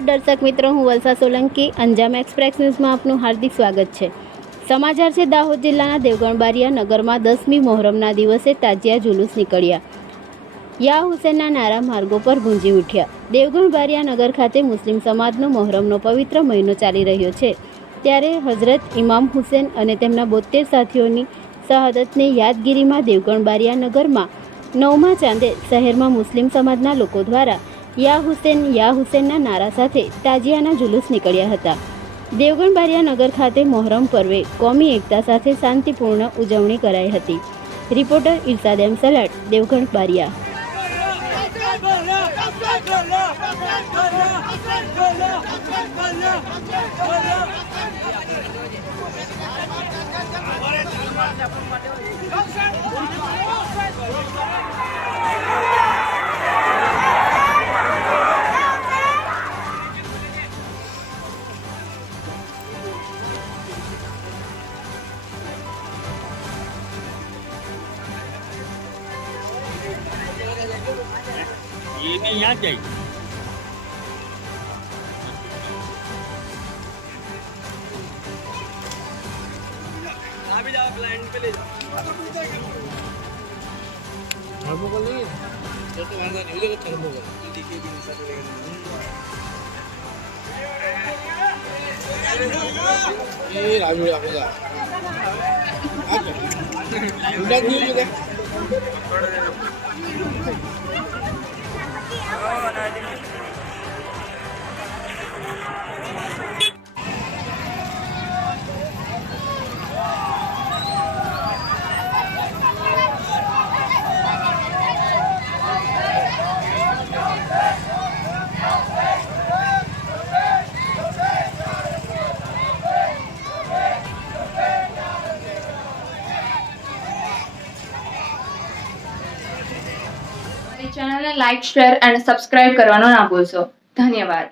નમસ્કાર દર્શક મિત્રો, હું વલસા સોલંકી. અંજામ એક્સપ્રેસ ન્યૂઝમાં આપનું હાર્દિક સ્વાગત છે. સમાચાર છે દાહોદ જિલ્લાના દેવગણ બારિયા નગરમાં 10મી મોહરમના દિવસે તાજિયા જુલુસ નીકળ્યા. યા હુસેનના નારા માર્ગો પર ગુંજી ઉઠ્યા. દેવગણ બારિયા નગર ખાતે મુસ્લિમ સમાજનો મોહરમનો પવિત્ર મહિનો ચાલી રહ્યો છે, ત્યારે હઝરત ઇમામ હુસેન અને તેમના 72 સાથીઓની શહાદતને યાદગીરીમાં દેવગણ બારિયા નગરમાં 9મા ચાંદે શહેરમાં મુસ્લિમ સમાજના લોકો દ્વારા યા હુસેનના નારા સાથે તાજિયાના જુલુસ નીકળ્યા હતા. દેવગણ બારિયા નગર ખાતે મોહરમ પર્વે કોમી એકતા સાથે શાંતિપૂર્ણ ઉજવણી કરાઈ હતી. રિપોર્ટર ઇરશાદ એમ સલાટ, દેવગણ બારિયા. ये भी यहाँ जाए क्लाइंट पे ले थर्मोकोल नहीं है तो वांधा नहीं हो थर्मोकोल दिखे भी नहीं सकते ये राजू आपका उड़ा नहीं है ચેનલને લાઇક, શેર અને સબસ્ક્રાઇબ કરવાનો ના ભૂલશો. ધન્યવાદ.